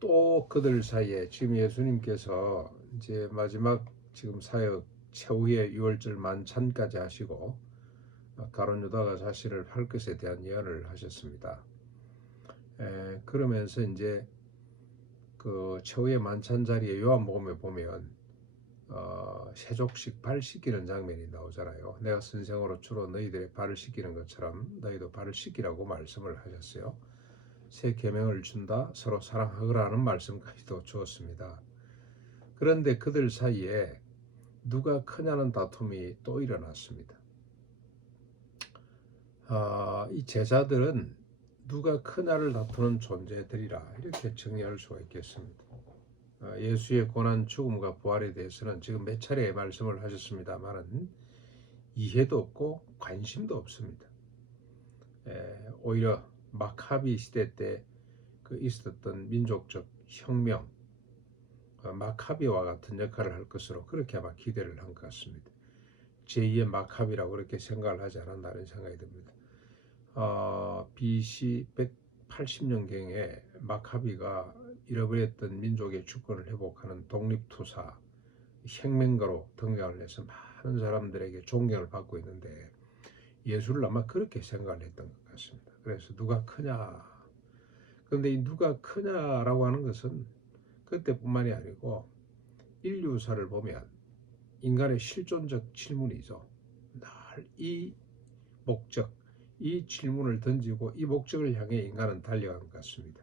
또 그들 사이에 지금 예수님께서 이제 마지막 지금 사역 최후의 유월절 만찬까지 하시고 가룟 유다가 자신을 팔 것에 대한 예언을 하셨습니다. 그러면서 이제 그 최후의 만찬 자리에 요한복음에 보면 세족식 발 씻기는 장면이 나오잖아요. 내가 선생으로 주로 너희들의 발을 씻기는 것처럼 너희도 발을 씻기라고 말씀을 하셨어요. 새 계명을 준다, 서로 사랑하거라 하는 말씀까지도 주었습니다. 그런데 그들 사이에 누가 크냐는 다툼이 또 일어났습니다. 이 제자들은 누가 크냐를 다투는 존재들이라 이렇게 정의할 수가 있겠습니다. 예수의 고난, 죽음과 부활에 대해서는 지금 몇 차례 말씀을 하셨습니다만은 이해도 없고 관심도 없습니다. 오히려 마카비 시대 때 그 있었던 민족적 혁명, 마카비와 같은 역할을 할 것으로 그렇게 아마 기대를 한 것 같습니다. 제2의 마카비라고 그렇게 생각을 하지 않았나는 생각이 듭니다. BC 180년경에 마카비가 잃어버렸던 민족의 주권을 회복하는 독립투사 혁명가로 등장을 해서 많은 사람들에게 존경을 받고 있는데 예수를 아마 그렇게 생각을 했던 것 같습니다. 그래서 누가 크냐? 그런데 이 누가 크냐라고 하는 것은 그때뿐만이 아니고 인류사를 보면 인간의 실존적 질문이죠. 늘 이 목적, 이 질문을 던지고 이 목적을 향해 인간은 달려간 것 같습니다.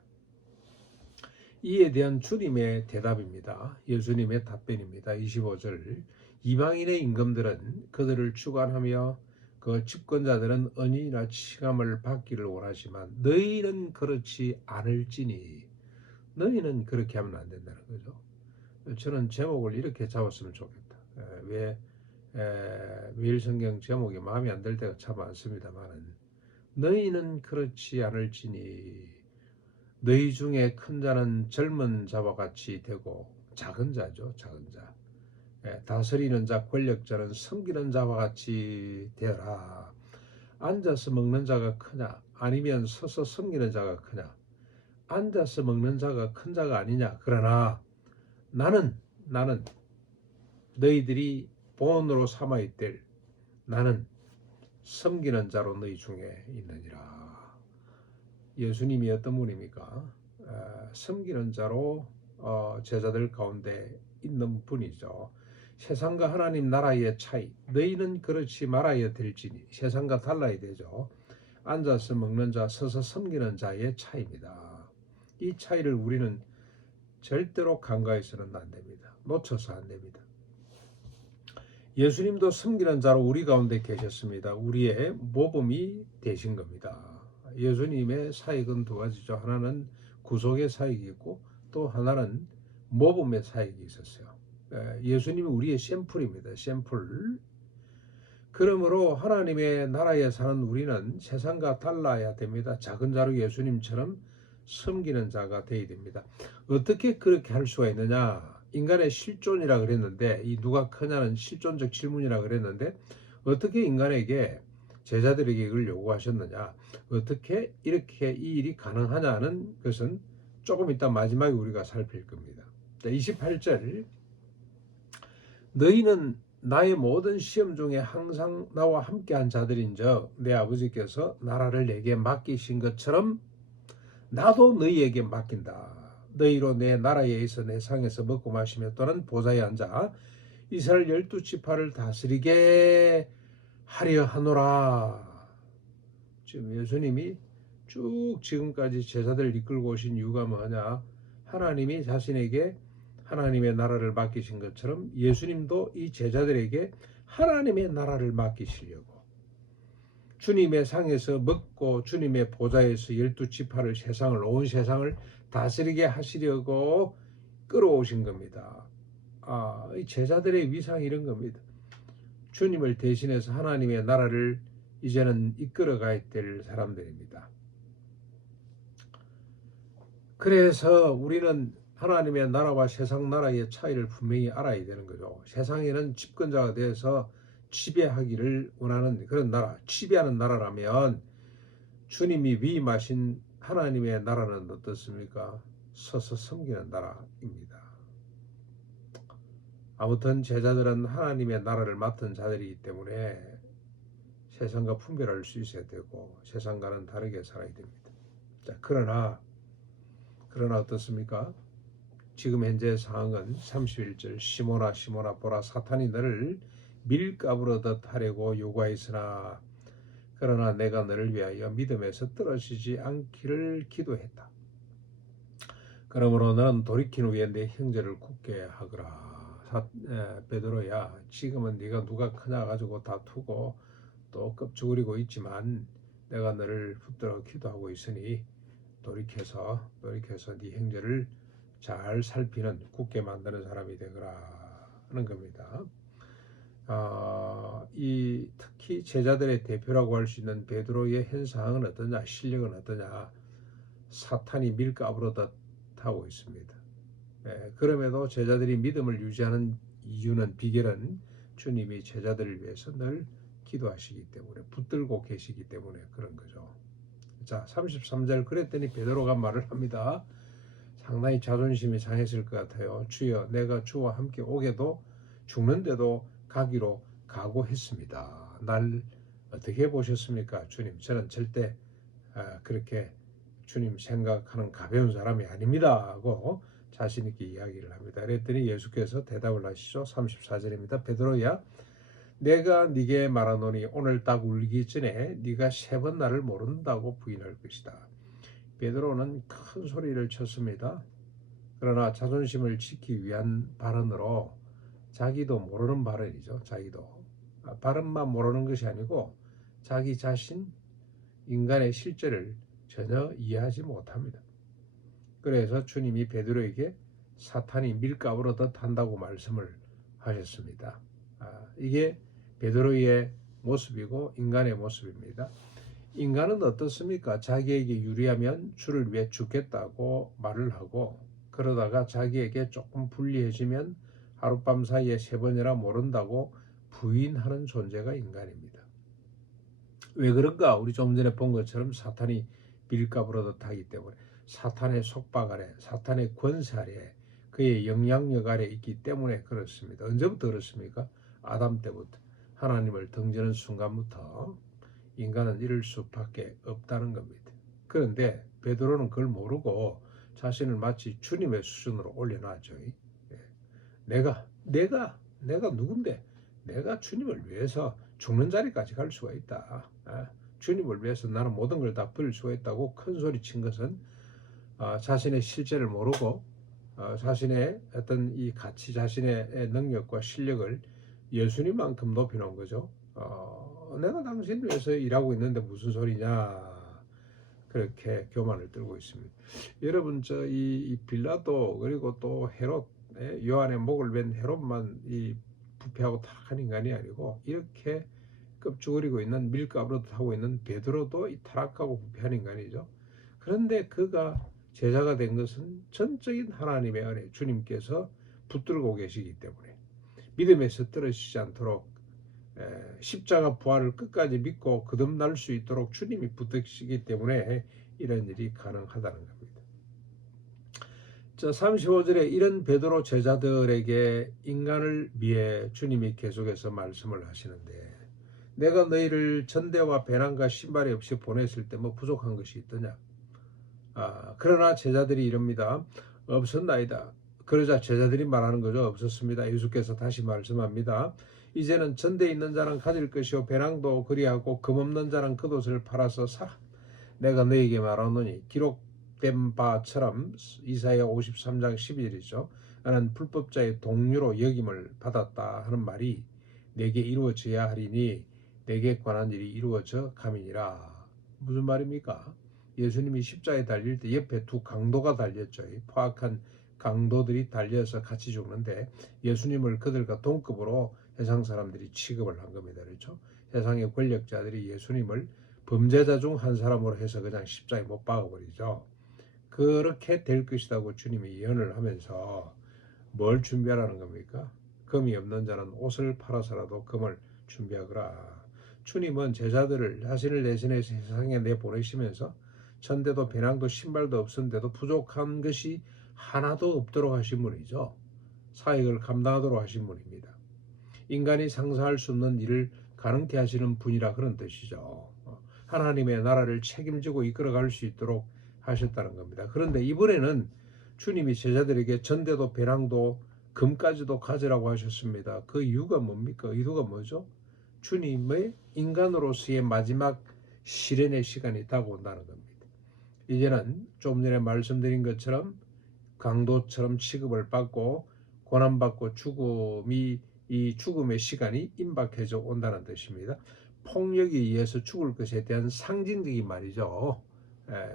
이에 대한 주님의 대답입니다. 예수님의 답변입니다. 25절 이방인의 임금들은 그들을 주관하며 그 집권자들은 은인이나 칭함을 받기를 원하지만 너희는 그렇지 않을지니 너희는 그렇게 하면 안 된다는 거죠. 저는 제목을 이렇게 잡았으면 좋겠다. 왜 매일 성경 제목이 마음에 안 들 때가 참 많습니다만 너희는 그렇지 않을지니 너희 중에 큰 자는 젊은 자와 같이 되고 작은 자죠. 작은 자. 다스리는 자, 권력자는 섬기는 자와 같이 되어라. 앉아서 먹는 자가 크냐? 아니면 서서 섬기는 자가 크냐? 앉아서 먹는 자가 큰 자가 아니냐? 그러나 나는 너희들이 본으로 삼아야 될 나는 섬기는 자로 너희 중에 있느니라. 예수님이 어떤 분입니까? 섬기는 자로 제자들 가운데 있는 분이죠. 세상과 하나님 나라의 차이, 너희는 그렇지 말아야 될지니 세상과 달라야 되죠. 앉아서 먹는 자, 서서 섬기는 자의 차이입니다. 이 차이를 우리는 절대로 간과해서는 안 됩니다. 놓쳐서 안 됩니다. 예수님도 섬기는 자로 우리 가운데 계셨습니다. 우리의 모범이 되신 겁니다. 예수님의 사역은 두 가지죠. 하나는 구속의 사역이 있고 또 하나는 모범의 사역이 있었어요. 예수님이 우리의 샘플입니다. 샘플. 그러므로 하나님의 나라에 사는 우리는 세상과 달라야 됩니다. 작은 자로 예수님처럼 섬기는 자가 되어야 됩니다. 어떻게 그렇게 할 수가 있느냐? 인간의 실존이라 그랬는데 이 누가 크냐는 실존적 질문이라 그랬는데 어떻게 인간에게 제자들에게 이걸 요구하셨느냐? 어떻게 이렇게 이 일이 가능하냐는 것은 조금 이따 마지막에 우리가 살필 겁니다. 28절 너희는 나의 모든 시험 중에 항상 나와 함께한 자들인즉 내 아버지께서 나라를 내게 맡기신 것처럼 나도 너희에게 맡긴다. 너희로 내 나라에 있어 내 상에서 먹고 마시며 또는 보좌에 앉아 이스라엘 12지파를 다스리게 하려 하노라. 지금 예수님이 쭉 지금까지 제자들을 이끌고 오신 이유가 뭐냐? 하나님이 자신에게 하나님의 나라를 맡기신 것처럼 예수님도 이 제자들에게 하나님의 나라를 맡기시려고 주님의 상에서 먹고 주님의 보좌에서 12지파를 세상을 온 세상을 다스리게 하시려고 끌어오신 겁니다. 이 제자들의 위상이 이런 겁니다. 주님을 대신해서 하나님의 나라를 이제는 이끌어가야 될 사람들입니다. 그래서 우리는 하나님의 나라와 세상 나라의 차이를 분명히 알아야 되는 거죠. 세상에는 집권자가 되어서 지배하기를 원하는 그런 나라, 지배하는 나라라면 주님이 위임하신 하나님의 나라는 어떻습니까? 서서 섬기는 나라입니다. 아무튼 제자들은 하나님의 나라를 맡은 자들이기 때문에 세상과 분별할 수 있어야 되고 세상과는 다르게 살아야 됩니다. 자, 그러나 어떻습니까? 지금 현재 상황은 31절 시몬아 시몬아 보라 사탄이 너를 밀가부르듯 하려고 요구하였으나 그러나 내가 너를 위하여 믿음에서 떨어지지 않기를 기도했다. 그러므로 너는 돌이킨 후에 내 형제를 굳게 하거라. 베드로야, 지금은 네가 누가 크냐 가지고 다투고 또 껍죽거리고 있지만 내가 너를 붙들어 기도하고 있으니 돌이켜서 네 형제를 잘 살피는 굳게 만드는 사람이 되거라 하는 겁니다. 특히 제자들의 대표라고 할 수 있는 베드로의 현상은 어떠냐, 실력은 어떠냐, 사탄이 밀가부르듯 하고 있습니다. 그럼에도 제자들이 믿음을 유지하는 이유는 비결은 주님이 제자들을 위해서 늘 기도하시기 때문에 붙들고 계시기 때문에 그런 거죠. 자, 33절 그랬더니 베드로가 말을 합니다. 상당히 자존심이 상했을 것 같아요. 주여, 내가 주와 함께 오게도 죽는데도 가기로 각오했습니다. 날 어떻게 보셨습니까? 주님, 저는 절대 그렇게 주님 생각하는 가벼운 사람이 아닙니다 하고 자신 있게 이야기를 합니다. 그랬더니 예수께서 대답을 하시죠. 34절입니다. 베드로야, 내가 네게 말하노니 오늘 딱 울기 전에 네가 3번 나를 모른다고 부인할 것이다. 베드로는 큰 소리를 쳤습니다. 그러나 자존심을 지키기 위한 발언으로 자기도 모르는 발언이죠. 자기도 발언만 모르는 것이 아니고 자기 자신 인간의 실제를 전혀 이해하지 못합니다. 그래서 주님이 베드로에게 사탄이 밀가부르듯 한다고 말씀을 하셨습니다. 이게 베드로의 모습이고 인간의 모습입니다. 인간은 어떻습니까? 자기에게 유리하면 주를 위해 죽겠다고 말을 하고 그러다가 자기에게 조금 불리해지면 하룻밤 사이에 3번이나 모른다고 부인하는 존재가 인간입니다. 왜 그런가? 우리 좀 전에 본 것처럼 사탄이 밀가부르듯 하기 때문에 사탄의 속박 아래, 사탄의 권세 아래, 그의 영향력 아래 있기 때문에 그렇습니다. 언제부터 그렇습니까? 아담 때부터. 하나님을 등지는 순간부터 인간은 이럴 수밖에 없다는 겁니다. 그런데 베드로는 그걸 모르고 자신을 마치 주님의 수준으로 올려놨죠. 내가 누군데? 내가 주님을 위해서 죽는 자리까지 갈 수가 있다. 주님을 위해서 나는 모든 걸 다 버릴 수가 있다고 큰 소리 친 것은 자신의 실제를 모르고 자신의 어떤 이 가치, 자신의 능력과 실력을 예수님만큼 높여놓은 거죠. 내가 당신을 위해서 일하고 있는데 무슨 소리냐, 그렇게 교만을 들고 있습니다. 여러분, 이 빌라도 그리고 또 헤롯, 요한의 목을 벤 헤롯만 이 부패하고 타락한 인간이 아니고 이렇게 껍죽거리고 있는 밀가부르듯 하고 있는 베드로도 이 타락하고 부패한 인간이죠. 그런데 그가 제자가 된 것은 전적인 하나님의 은혜, 주님께서 붙들고 계시기 때문에 믿음에서 떨어지지 않도록 십자가 부활을 끝까지 믿고 거듭날 수 있도록 주님이 붙드시기 때문에 이런 일이 가능하다는 겁니다. 자, 35절에 이런 베드로 제자들에게 인간을 위해 주님이 계속해서 말씀을 하시는데 내가 너희를 전대와 배낭과 신발이 없이 보냈을 때 뭐 부족한 것이 있더냐? 그러나 제자들이 이럽니다. 없었나이다. 그러자 제자들이 말하는 거죠. 없었습니다. 예수께서 다시 말씀합니다. 이제는 전대에 있는 자는 가질 것이요 배낭도 그리하고 금 없는 자는 겉옷을 팔아서 사라. 내가 너에게 말하노니 기록된 바처럼 이사야 53장 11절이죠. 나는 불법자의 동료로 여김을 받았다 하는 말이 내게 이루어져야 하리니 내게 관한 일이 이루어져 가미니라. 무슨 말입니까? 예수님이 십자가에 달릴 때 옆에 2 강도가 달렸죠. 포악한 강도들이 달려서 같이 죽는데 예수님을 그들과 동급으로 세상 사람들이 취급을 한 겁니다. 그렇죠? 세상의 권력자들이 예수님을 범죄자 중 한 사람으로 해서 그냥 십자가에 못 박아버리죠. 그렇게 될 것이라고 주님이 예언을 하면서 뭘 준비하라는 겁니까? 금이 없는 자는 옷을 팔아서라도 금을 준비하거라. 주님은 제자들을 자신을 대신해서 세상에 내보내시면서 전대도 배낭도 신발도 없었는데도 부족한 것이 하나도 없도록 하신 분이죠. 사역을 감당하도록 하신 분입니다. 인간이 상상할 수 없는 일을 가능케 하시는 분이라 그런 뜻이죠. 하나님의 나라를 책임지고 이끌어갈 수 있도록 하셨다는 겁니다. 그런데 이번에는 주님이 제자들에게 전대도 배낭도 금까지도 가지라고 하셨습니다. 그 이유가 뭡니까? 의도가 뭐죠? 주님의 인간으로서의 마지막 시련의 시간이 다가온다는 겁니다. 이제는 좀 전에 말씀드린 것처럼 강도처럼 취급을 받고 고난받고 이 죽음의 시간이 임박해져 온다는 뜻입니다. 폭력에 의해서 죽을 것에 대한 상징적인 말이죠.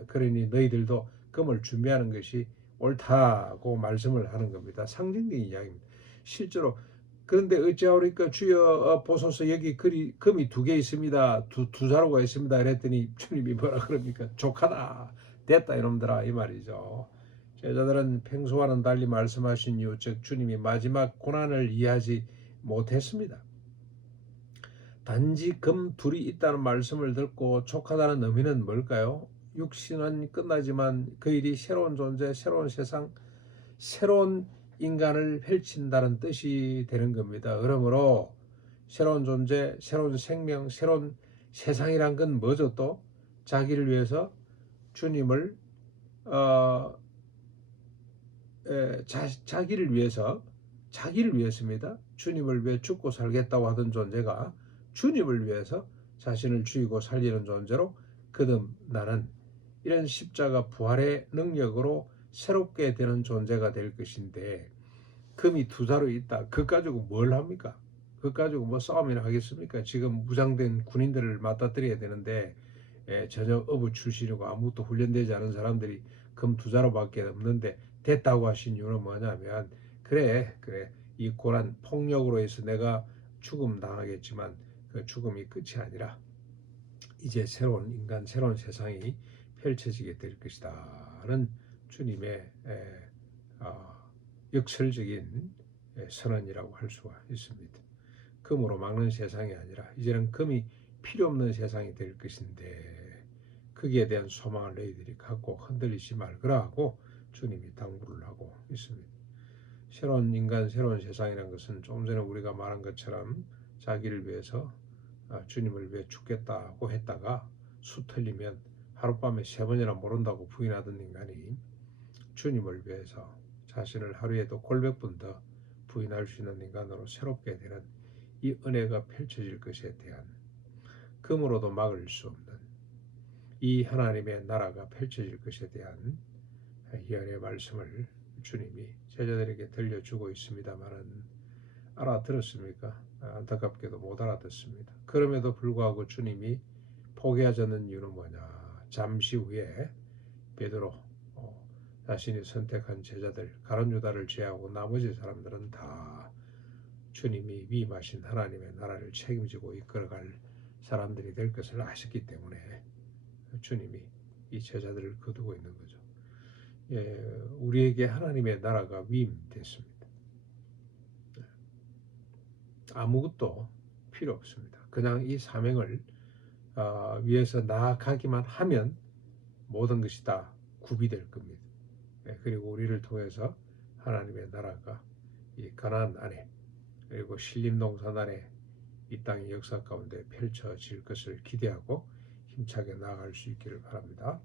그러니 너희들도 금을 준비하는 것이 옳다고 말씀을 하는 겁니다. 상징적인 이야기입니다. 실제로 그런데 어찌하오리까 주여 보소서 여기 금이 2개 있습니다. 두 자루가 있습니다. 그랬더니 주님이 뭐라 그럽니까? 족하다 됐다 이놈들아 이 말이죠. 제자들은 평소와는 달리 말씀하신 이유 즉 주님이 마지막 고난을 이해하지 못했습니다. 단지 금 둘이 있다는 말씀을 듣고 족하다는 의미는 뭘까요? 육신은 끝나지만 그 일이 새로운 존재, 새로운 세상, 새로운 인간을 펼친다는 뜻이 되는 겁니다. 그러므로 새로운 존재, 새로운 생명, 새로운 세상이란 건 뭐죠? 또 자기를 위해서 주님을 자기를 위해서입니다. 주님을 위해 죽고 살겠다고 하던 존재가 주님을 위해서 자신을 죽이고 살리는 존재로 거듭나는 이런 십자가 부활의 능력으로 새롭게 되는 존재가 될 것인데 금이 2자루 있다. 그것 가지고 뭘 합니까? 그것 가지고 뭐 싸움이나 하겠습니까? 지금 무장된 군인들을 맞닥뜨려야 되는데 전혀 어부 출신이고 아무것도 훈련되지 않은 사람들이 금 2자루밖에 없는데 됐다고 하신 이유는 뭐냐면 그래 이 고난 폭력으로 해서 내가 죽음 당하겠지만 그 죽음이 끝이 아니라 이제 새로운 인간 새로운 세상이 펼쳐지게 될 것이다는 주님의 역설적인 선언이라고 할 수가 있습니다. 금으로 막는 세상이 아니라 이제는 금이 필요 없는 세상이 될 것인데 거기에 대한 소망을 너희들이 갖고 흔들리지 말거라 하고 주님이 당부를 하고 있습니다. 새로운 인간, 새로운 세상이라는 것은 조금 전에 우리가 말한 것처럼 자기를 위해서 주님을 위해 죽겠다고 했다가 수 틀리면 하룻밤에 3번이나 모른다고 부인하던 인간이 주님을 위해서 자신을 하루에도 골백번 더 부인할 수 있는 인간으로 새롭게 되는 이 은혜가 펼쳐질 것에 대한 금으로도 막을 수 없는 이 하나님의 나라가 펼쳐질 것에 대한 예언의 말씀을 주님이 제자들에게 들려주고 있습니다만은 알아들었습니까? 안타깝게도 못 알아듣습니다. 그럼에도 불구하고 주님이 포기하지 않는 이유는 뭐냐? 잠시 후에 베드로 자신이 선택한 제자들 가룟 유다를 제외하고 나머지 사람들은 다 주님이 위임하신 하나님의 나라를 책임지고 이끌어갈 사람들이 될 것을 아셨기 때문에 주님이 이 제자들을 거두고 있는 거죠. 우리에게 하나님의 나라가 위임됐습니다. 아무것도 필요 없습니다. 그냥 이 사명을 위해서 나아가기만 하면 모든 것이 다 구비될 겁니다. 그리고 우리를 통해서 하나님의 나라가 이 가나안 안에 그리고 신림동산 안에 이 땅의 역사 가운데 펼쳐질 것을 기대하고 힘차게 나아갈 수 있기를 바랍니다.